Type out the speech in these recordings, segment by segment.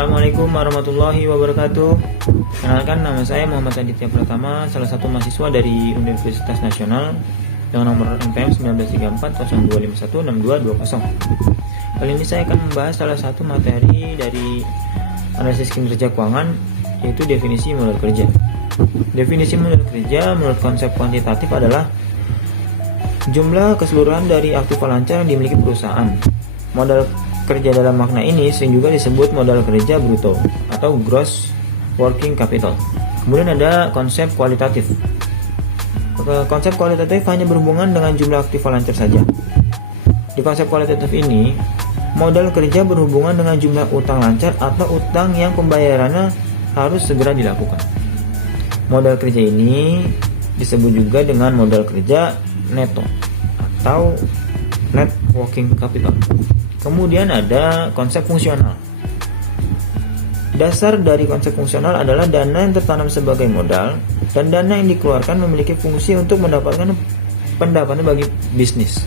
Assalamualaikum warahmatullahi wabarakatuh. Kenalkan, nama saya Muhammad Aditya Pratama, salah satu mahasiswa dari Universitas Nasional dengan nomor NPM 193402516220. Kali ini saya akan membahas salah satu materi dari analisis kinerja keuangan, yaitu definisi modal kerja. Definisi modal kerja menurut konsep kuantitatif adalah jumlah keseluruhan dari aktiva lancar yang dimiliki perusahaan. Modal kerja dalam makna ini sering juga disebut modal kerja bruto atau gross working capital. Kemudian ada konsep kualitatif. Konsep kualitatif hanya berhubungan dengan jumlah aktiva lancar saja. Di konsep kualitatif ini, modal kerja berhubungan dengan jumlah utang lancar atau utang yang pembayarannya harus segera dilakukan. Modal kerja ini disebut juga dengan modal kerja neto atau net working capital. Kemudian ada konsep fungsional. Dasar dari konsep fungsional adalah dana yang tertanam sebagai modal dan dana yang dikeluarkan memiliki fungsi untuk mendapatkan pendapatan bagi bisnis.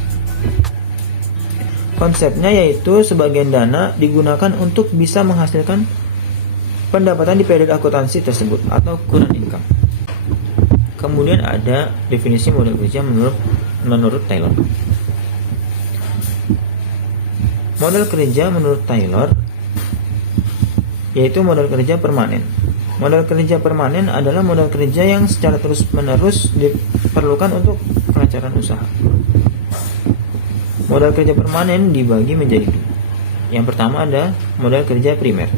Konsepnya yaitu sebagian dana digunakan untuk bisa menghasilkan pendapatan di periode akuntansi tersebut atau current income. Kemudian ada definisi modal kerja menurut Taylor. Modal kerja menurut Taylor yaitu modal kerja permanen. Modal kerja permanen adalah modal kerja yang secara terus-menerus diperlukan untuk kelancaran usaha. Modal kerja permanen dibagi menjadi dua. Yang pertama ada modal kerja primer.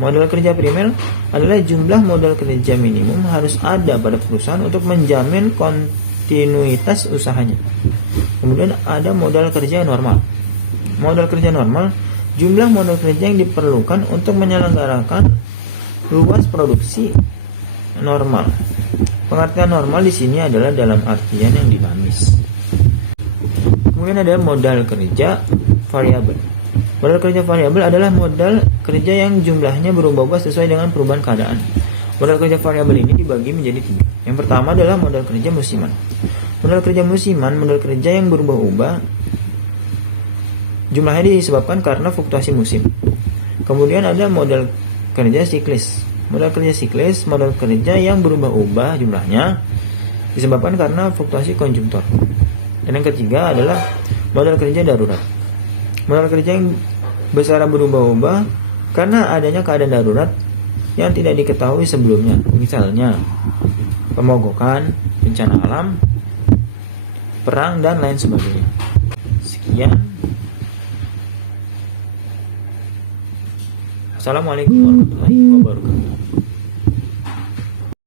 Modal kerja primer adalah jumlah modal kerja minimum harus ada pada perusahaan untuk menjamin kontinuitas usahanya. Kemudian ada modal kerja normal. Modal kerja normal, jumlah modal kerja yang diperlukan untuk menyelenggarakan luas produksi normal. Pengertian normal di sini adalah dalam artian yang dinamis. Kemudian ada modal kerja variabel. Modal kerja variabel adalah modal kerja yang jumlahnya berubah-ubah sesuai dengan perubahan keadaan. Modal kerja variabel ini dibagi menjadi tiga. Yang pertama adalah modal kerja musiman. Modal kerja musiman, modal kerja yang berubah-ubah jumlahnya disebabkan karena fluktuasi musim. Kemudian ada modal kerja siklis. Modal kerja siklis, modal kerja yang berubah-ubah jumlahnya disebabkan karena fluktuasi konjungtur. Dan yang ketiga adalah modal kerja darurat. Modal kerja yang besar berubah-ubah karena adanya keadaan darurat yang tidak diketahui sebelumnya. Misalnya pemogokan, bencana alam, perang, dan lain sebagainya. Sekian. Assalamualaikum warahmatullahi wabarakatuh.